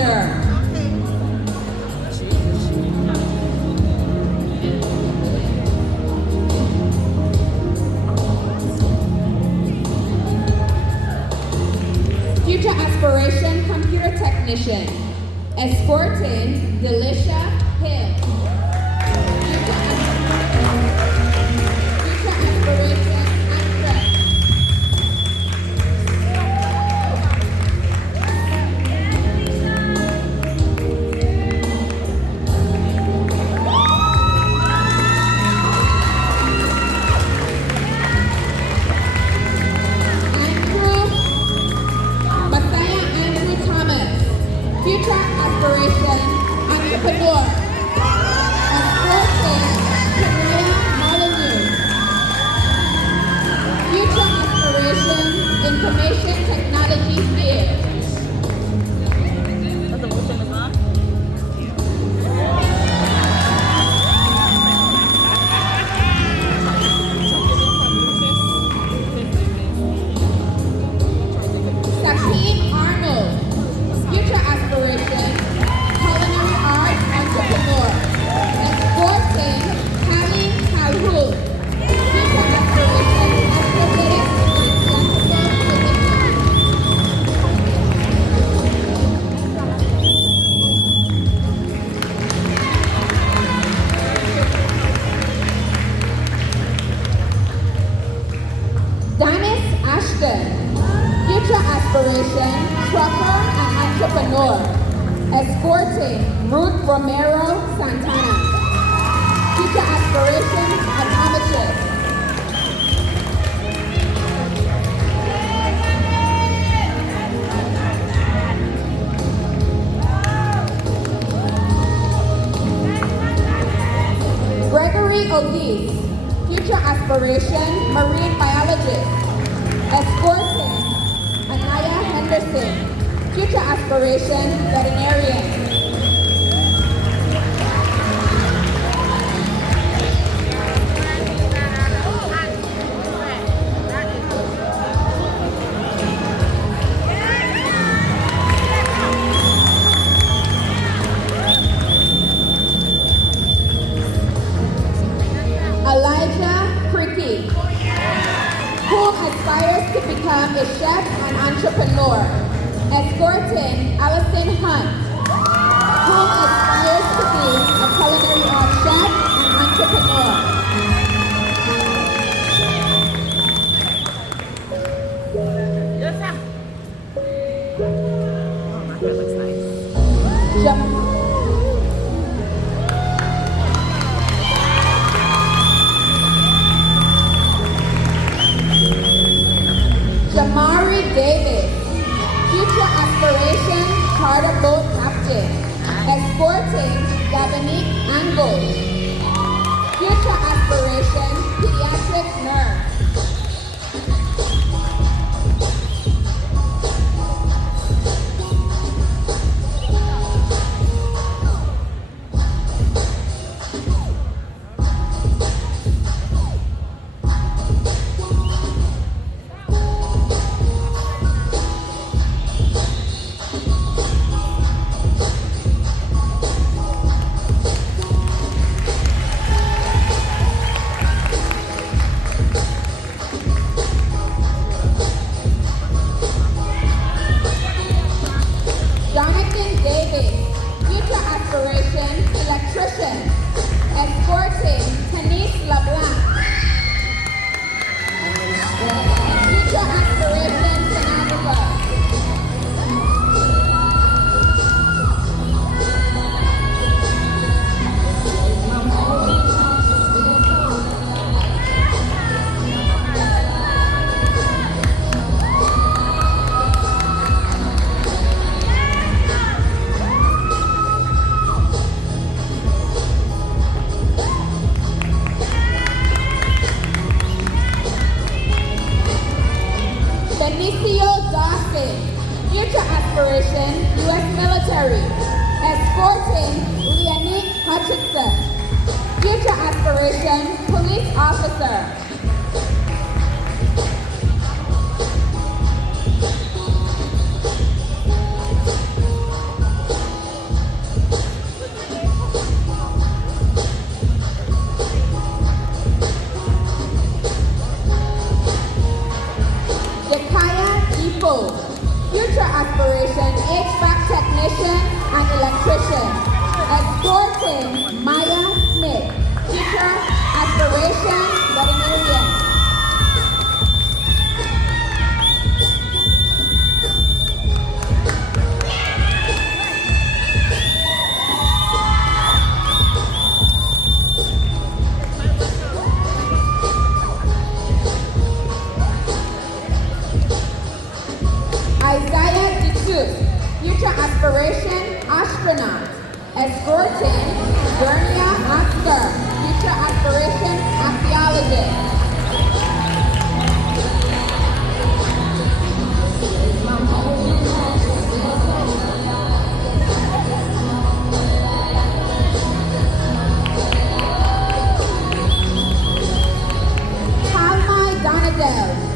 Commander. Future aspiration, computer technician. Escorting Delisha Hill. Future aspiration, actress. Future aspiration, entrepreneur. Escorting Kenaya Molyneux. Future aspiration, information technology field. Kean Arnold. Future aspiration, culinary arts entrepreneur. Escorting Kali Calhoun. Future aspiration, aesthetics and Dennis Ashton. Future aspiration, trucker and entrepreneur. Escorting Ruth Romero Santana. Future aspiration, optometrist. Gregory O'Geese. Future aspiration, marine biologist. Escorting Anaya Henderson. Future aspiration, veterinarian. Elijah Cricky, who aspires to become a chef and entrepreneur. Escorting Allison Hunt, who aspires to be a culinary art chef and entrepreneur. Yes, sir. Oh, my hair looks nice. Jamari Davis. Future aspiration, charter boat captain. Escorting Gabonique Angle. Future aspiration, pediatric nurse. Escorting Tenise LeBlanc. Future aspiration, stenographer. Future aspiration, U.S. military. Escorting Leonique Hutchinson. Future aspiration, police officer. astronaut. Escorting Bernia Oscar, future aspiration archaeologist.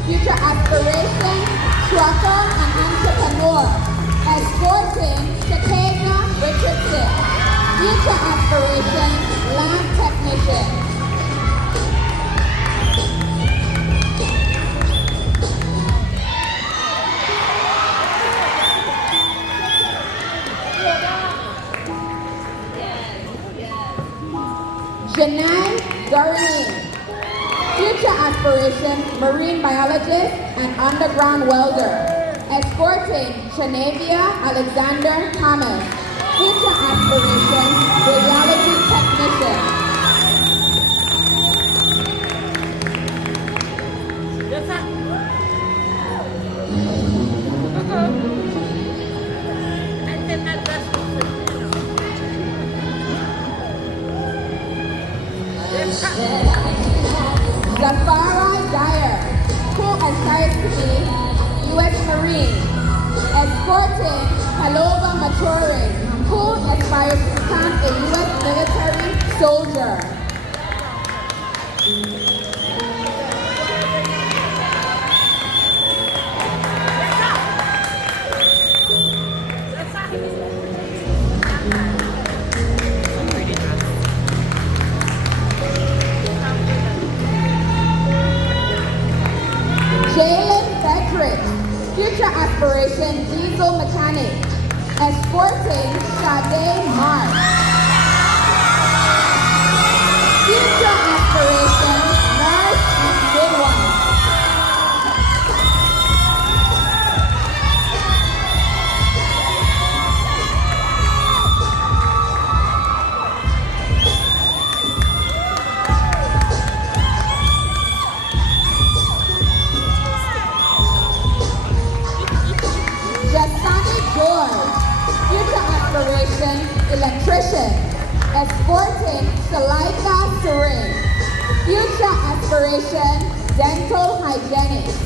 Future aspiration, trucker, and entrepreneur. Escorting Techy Richardson. Future aspiration, lab technician. Janai Garini. Future aspiration, marine biologist and underground welder. Escorting Shanavia Alexander Thomas. Future aspiration, radiology technician. Yes, sir. And then that dress Yes, sir. Zafara Dyer, who aspires to be U.S. Marine. Escorting Palova Maturin, who aspires to become a U.S. military soldier. Jalen Frederick, future aspiration diesel mechanic. Escorting Sade Mark. Future aspiration nurse and midwife. Electrician, escorting Salika Surin. Future aspiration, dental hygienist.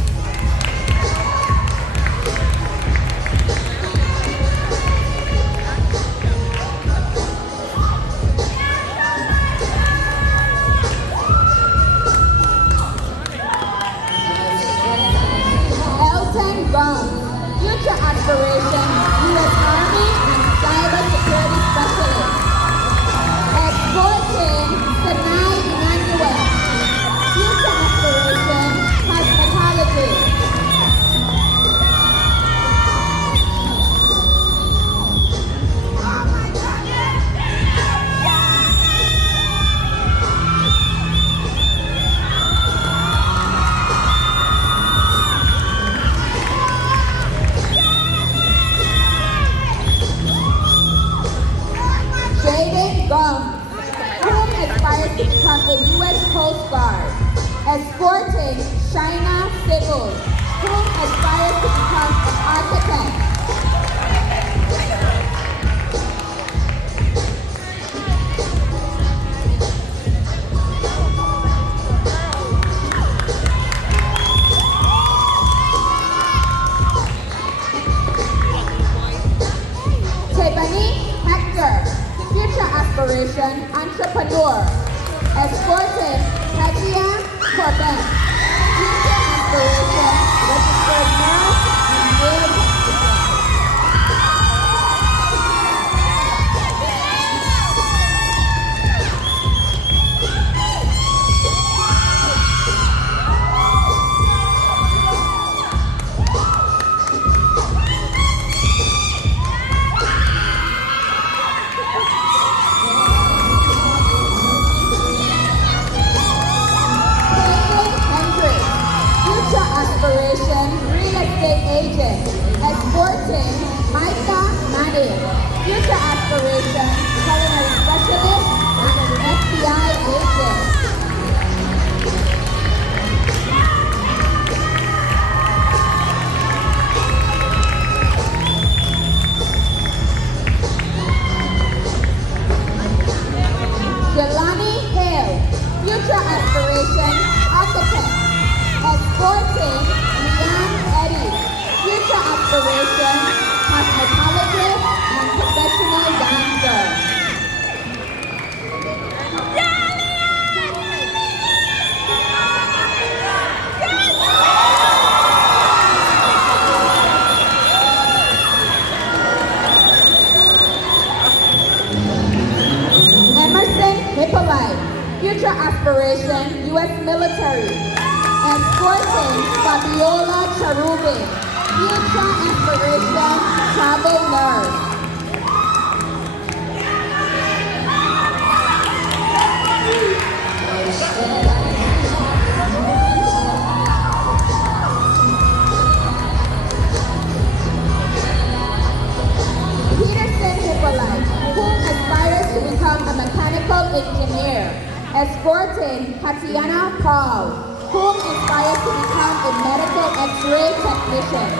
Elton Gum, future aspiration, U.S. Army and cybersecurity specialist. Escorting Sanai Emmanuel. Future aspiration, cosmetologist. Whom aspires to become a U.S. Coast Guard. Escorting Shaina Siggles, whom aspires to become an architect. Tiffany Hector, future aspiration, entrepreneur. Escorting Katia Corbett, future aspiration, registered nurse and maid assistant. Real estate agent, escorting Micah Manning, future aspiration, culinary specialist, and an FBI agent. future aspiration, U.S. military. Escorting Fabiola Cherubin, future aspiration, travel nurse. Who aspires to become a mechanical engineer, escorting Tatiana Paul, who aspires to become a medical x-ray technician.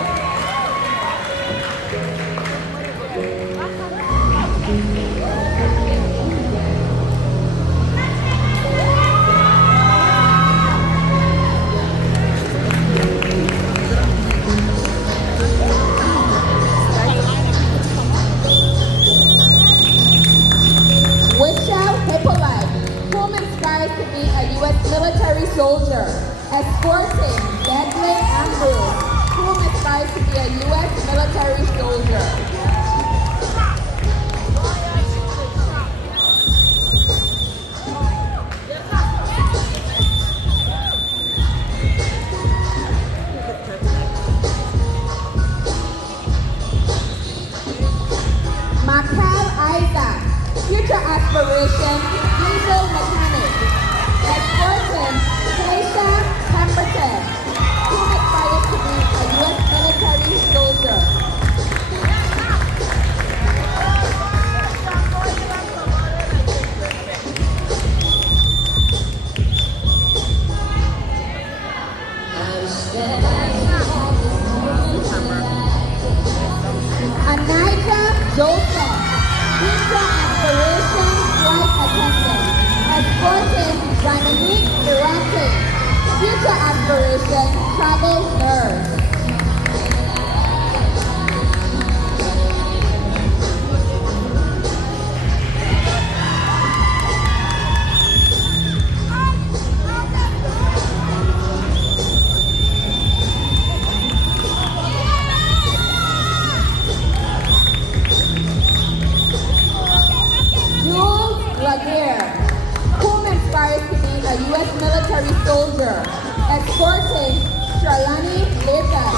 Military soldier, escorting Deadly Andrews, whom aspires to be a U.S. military soldier. Michael Isaac, future aspiration, diesel mechanic. Escorting Keisha Pemberton, who aspires to be a U.S. military soldier. Anija Joseph, future aspiration flight attendant. Escorting Dominique Durante, future aspiration, travel nurse. Jules Laguerre, whom aspires to be a U.S. military soldier, escorting Shalani Lekan,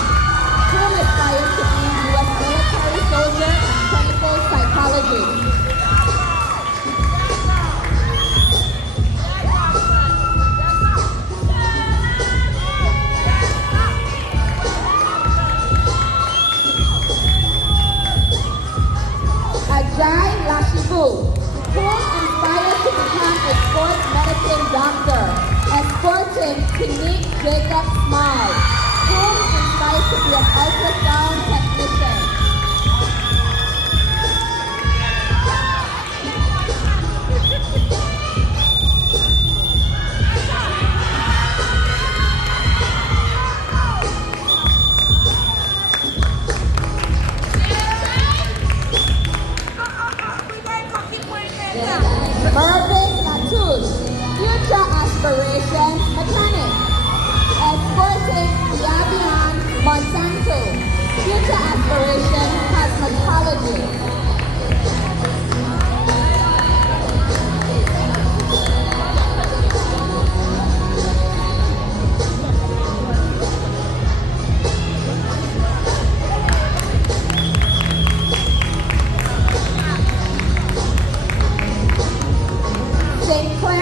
whom aspires to be a U.S. military soldier and clinical psychologist. Ajay Lashibu, who aspires to become a sports medicine doctor, escorting Tinique Jacob Small, who aspires to be an ultrasound technician. Mervyn Latouche, future aspiration mechanic, escorting Yabian Monsanto, future aspiration cosmetology.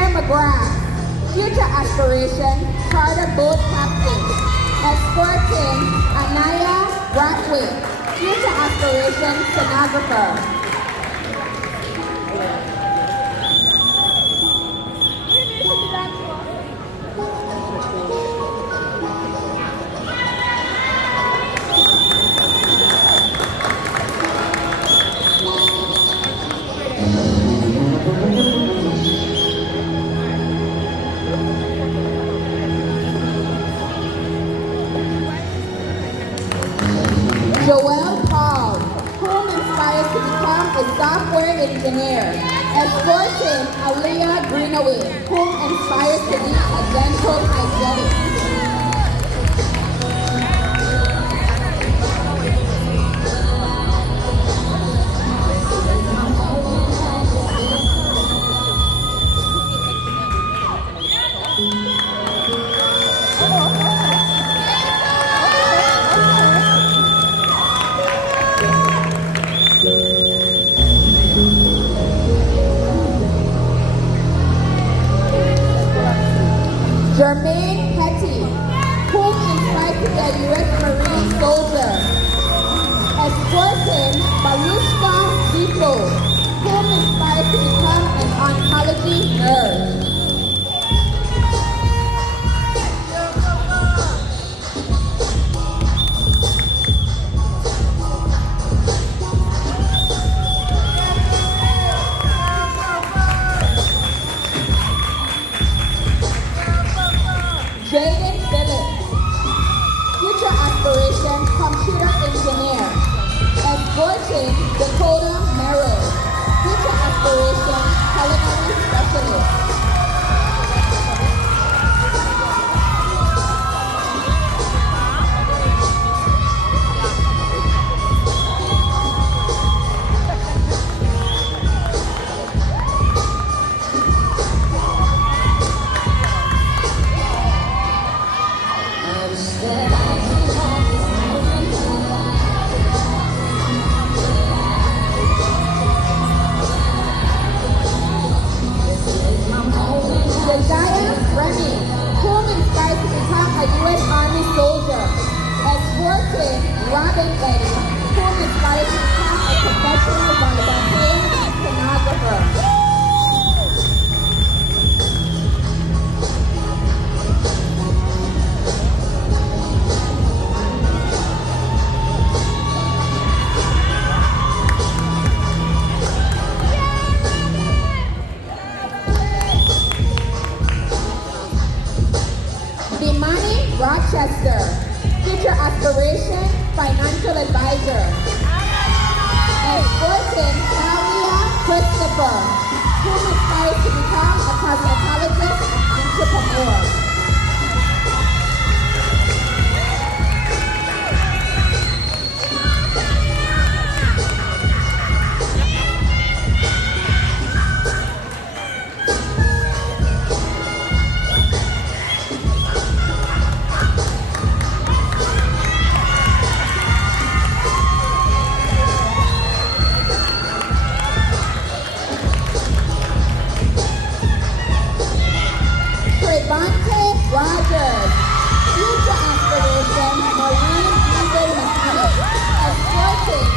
McGrath, future aspiration, charter boat captain, escorting Anaya Bradwick, future aspiration, stenographer. Joel Paul, whom inspires to become a software engineer, escorting Aliyah Greenaway, whom inspires to be a dental hygienist. aspires to become an oncology nurse. Jaden Phillips. Future aspiration, computer engineer. Escorting Dakota Merrill. Future aspiration, culinary specialist. Desire Remy, whom inspires to become a U.S. Army soldier. Escorting Robin Betty, whom inspires to become a professional volleyball player and stenographer. Imani Rochester, future aspiration, financial advisor. Escorting Maria Christopher, who aspires to become a cosmetologist and entrepreneur. Trevante Rogers, future aspiration, marine diesel mechanic. Escorting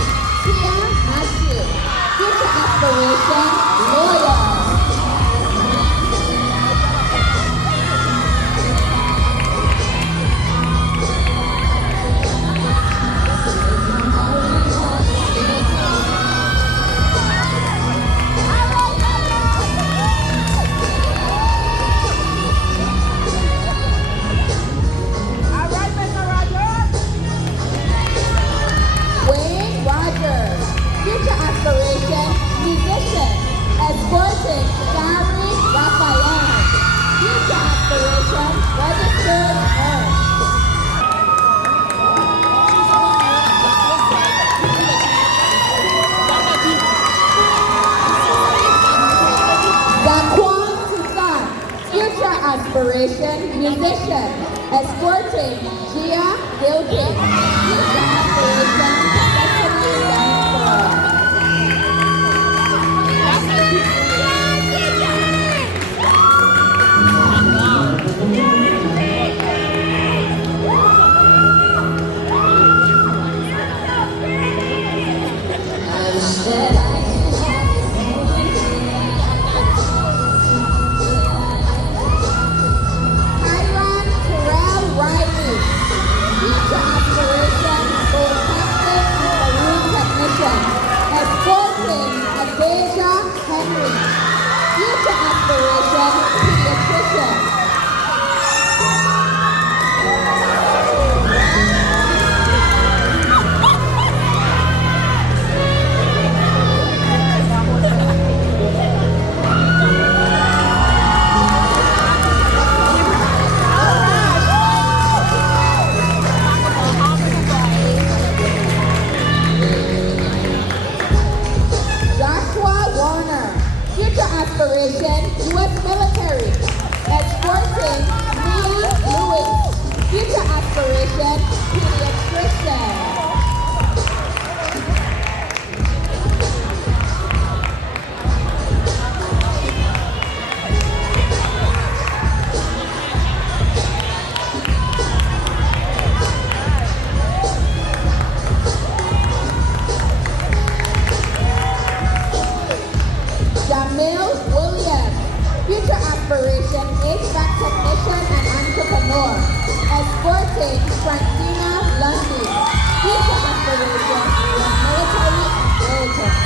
Tia Matthew, future aspiration, lawyer. Wayne Rogers, future aspiration, musician. Escorting Gary Raphael, future aspiration, registered nurse. Daquan Toussaint, future aspiration, musician. Escorting Gia Gilpin, future aspiration, professional dancer. Tyron Terrell Riley, future aspiration, both captain and marine technician. Escorting Adeja Henry, future aspiration, pediatrician. Joshua Warner, future aspiration, U.S. military. Escorting Mia Lewis, future aspiration, pediatrician. HVAC technician and entrepreneur. Escorting Francina Lundy. Future aspiration, military and military.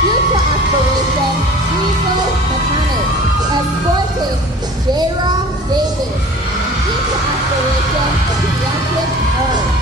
Future aspiration, diesel mechanic. Escorting Jara Davis. Future aspiration, pediatric nurse.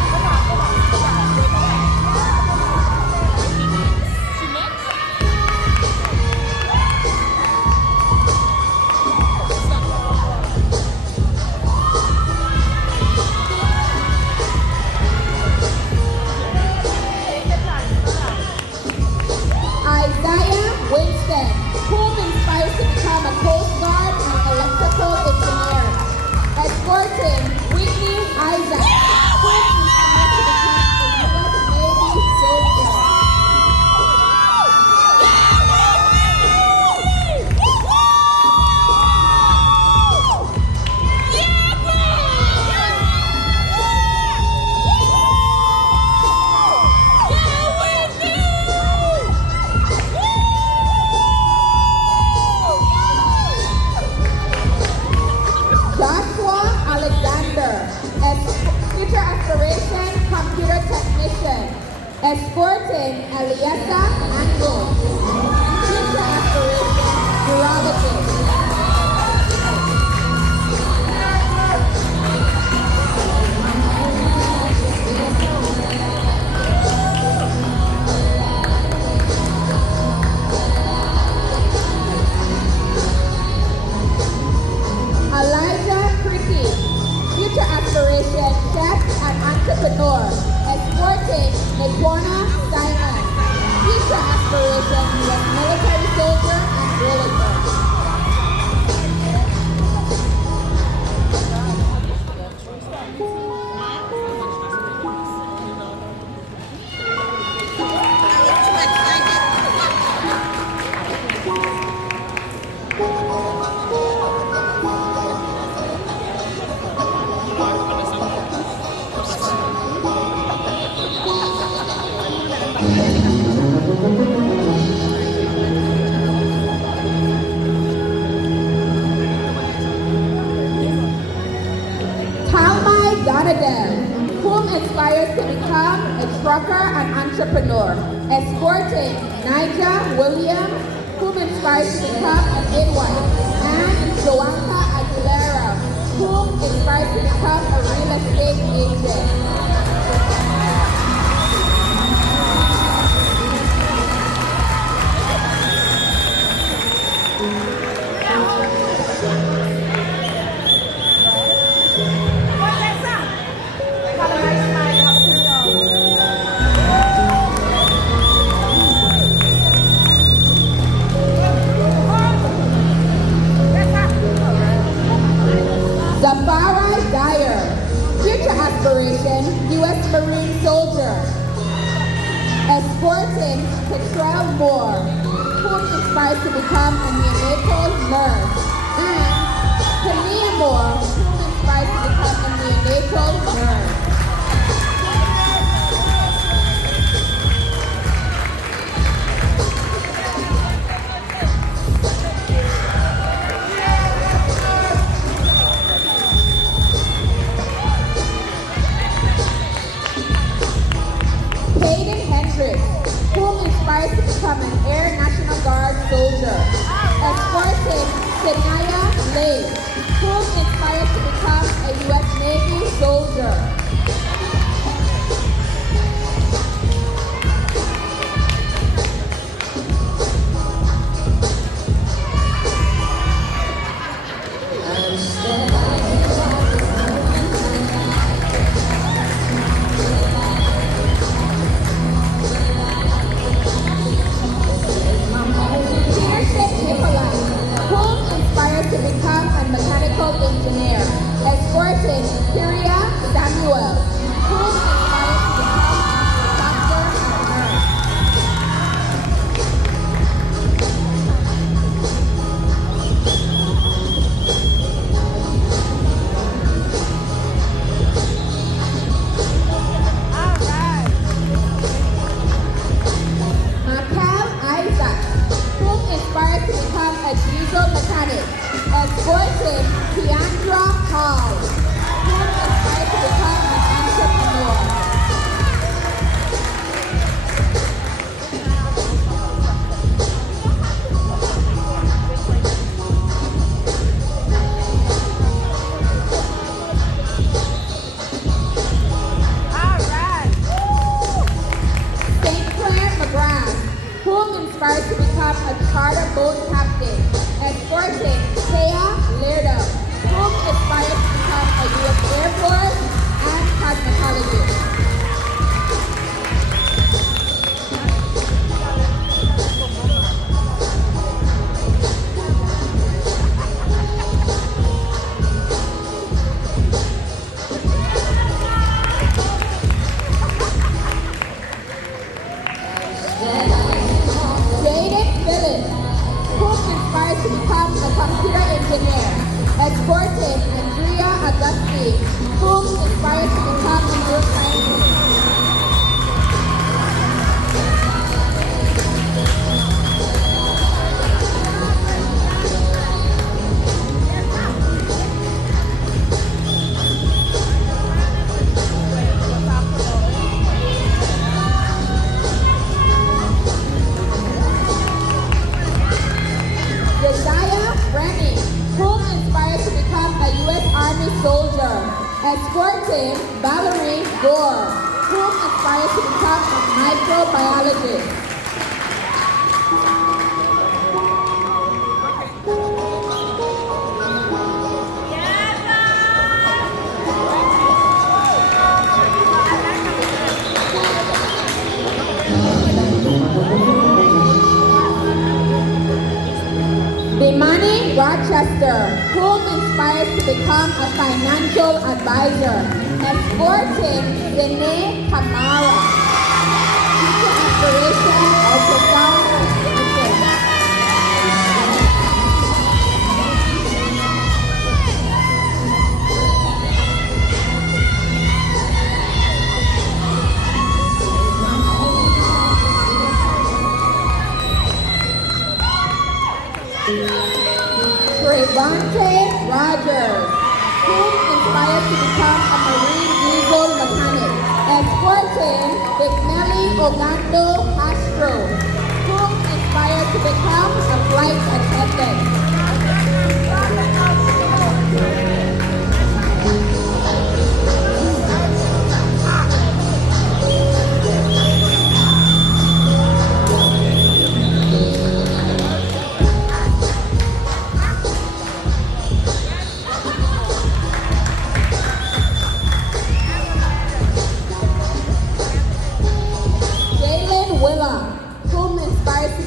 Winston, whom inspires to become a Coast Guard and electrical engineer. Escorting Whitney Isaac, whom inspires to become a U.S. Navy soldier. Future aspiration, computer technician. Escorting Eliasa Angle. Future aspiration, urologist. Future aspiration, chef and entrepreneur. Escorting Nikwana Simon. Future aspiration, US military soldier and realtor. Whom inspires to become a trucker and entrepreneur. Escorting Nija Williams, whom inspires to become a midwife. And Joanna Aguilera, whom inspires to become a real estate agent. Aspiration, U.S. Marine soldier. Escorting Petrel Moore, whom inspires to become a neonatal nurse. And Tania Moore, whom inspires to become a neonatal nurse. Whom inspires to become an Air National Guard soldier. Escorting Senaya Lake, whom inspires to become a U.S. Navy soldier. To become a mechanical engineer. Escorting Kyria inspires to become a computer engineer. Escorting Andrea Augusti, whom inspires to become a neuroscientist. Escorting Valerie Gore, whom aspires to become a microbiologist. Imani Rochester, whom inspires to become a financial advisor. Escorting Dene Kamara, future aspiration of profound recognition. Trevante Rogers, whom inspires to become a marine diesel mechanic. Escorting Bignelli Ogando Castro, whom inspires to become a flight attendant.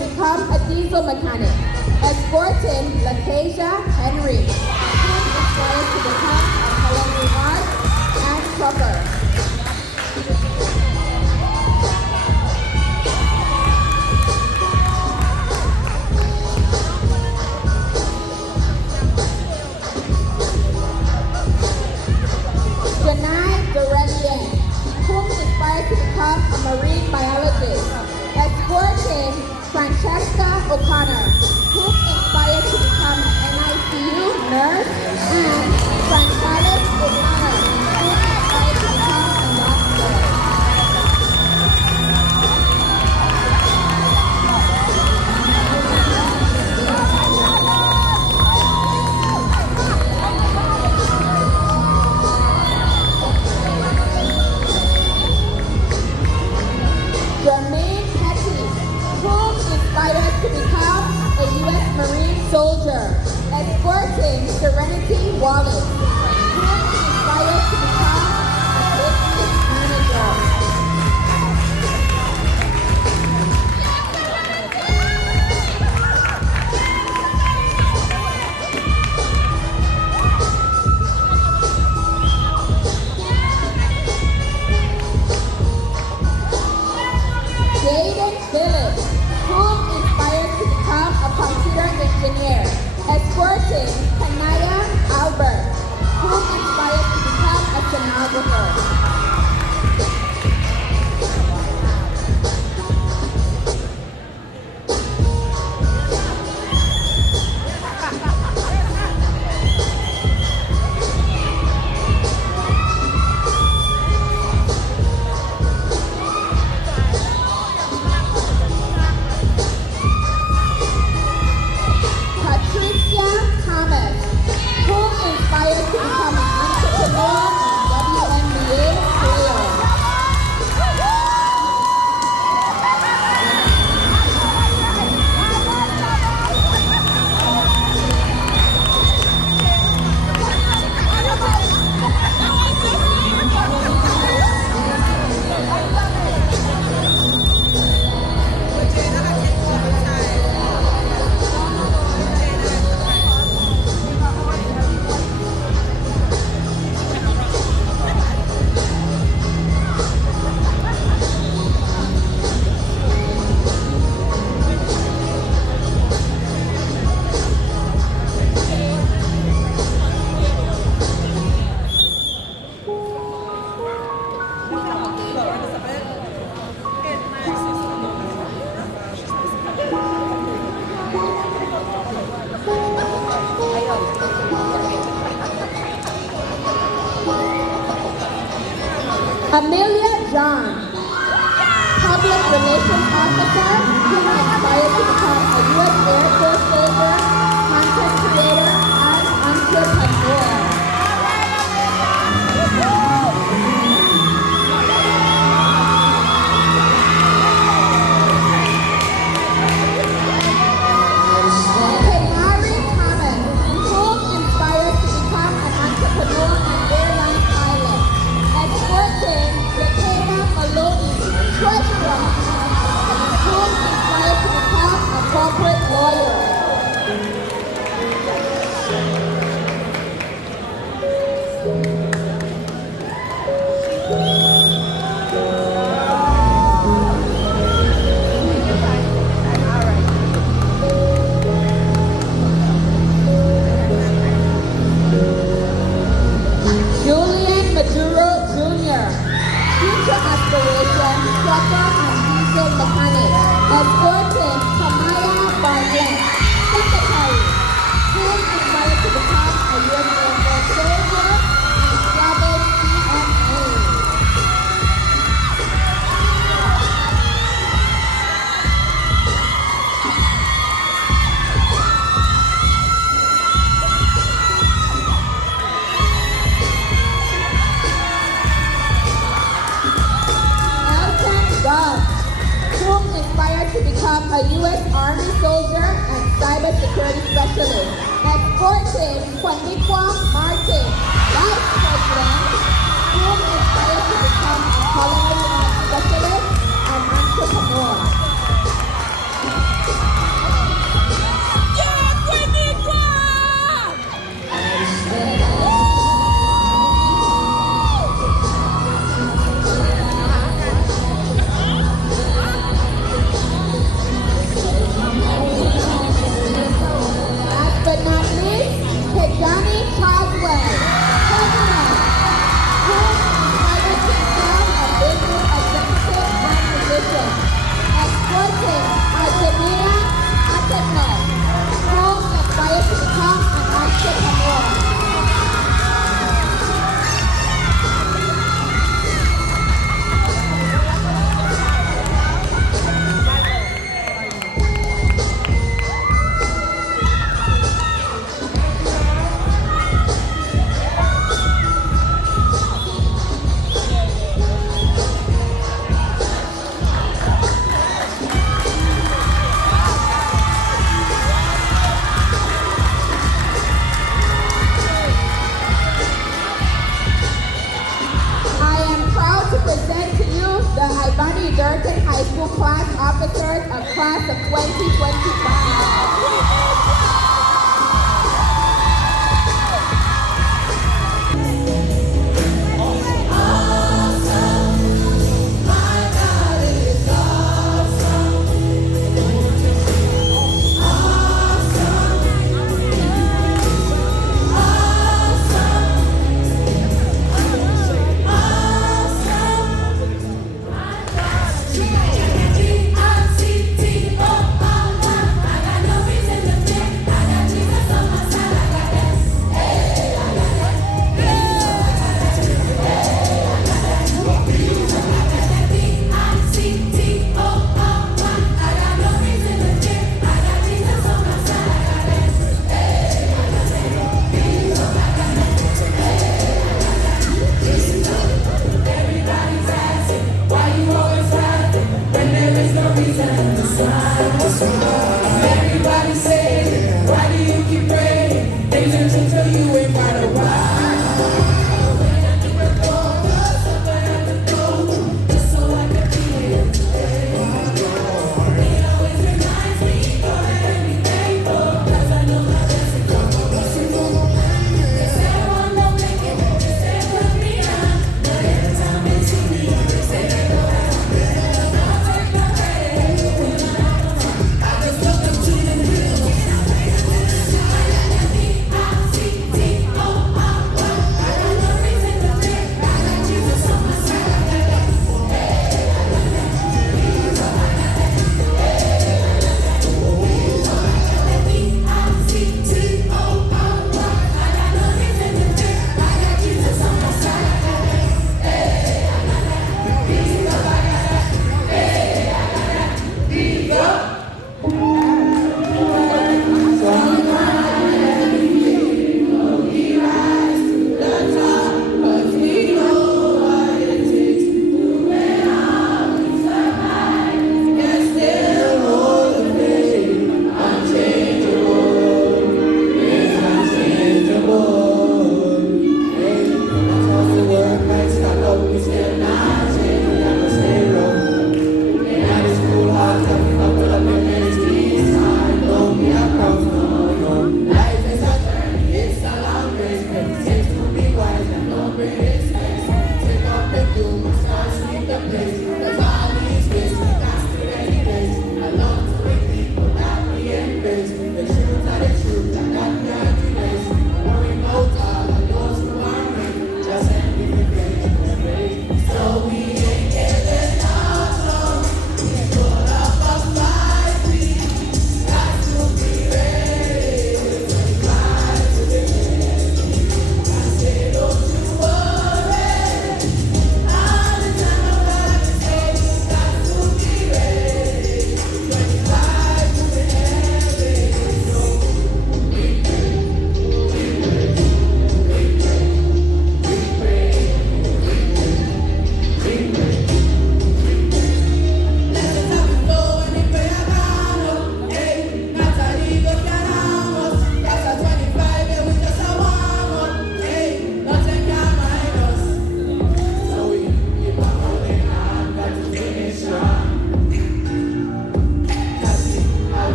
Become a diesel mechanic. Escorting Lakesia Henry, who inspires to become a culinary art and trucker. Janai Dorelian, who inspires to become a marine biologist. Escorting Francesca O'Connor, who inspired to become an NICU nurse, and Francalis O'Connor, who inspired to become a doctor. Jermaine Techy, whom inspires to become a U.S. Marine soldier. Escorting Serenity Wallace, whom inspires to become a business manager. Jaden Phillips, whom inspires to become a computer engineer. Escorting Kanaya Albert, whom inspires to become a Amelia John, Public Relations Officer, who aspired to become a U.S. Air Force soldier, content creator, and entrepreneur. Kenari Thomas, who inspired to become an entrepreneur and airline pilot, escorting Zakema Maloney, treasurer, who inspired to become a corporate lawyer. Julian Maduro Jr., future aspiration, trucker and diesel mechanic, escorting Kamaya Bartlett, secretary, who inspired to become a U.S. Air Force soldier and travel CMA. Elton Gunn, who inspired to become a U.S. Army soldier and cybersecurity specialist, escorting Kwaniqua Martin, vice president, who inspired to become a culinary arts specialist and entrepreneur. Last but not least, Tejani Caldwell, president, who inspired to become a business executive and musician, escorting Artemia Atetno, who inspired to become an entrepreneur. I am proud to present to you the Ivanna Eudora High School class officers of class of 2025. Everybody say, why do you keep praying? Things are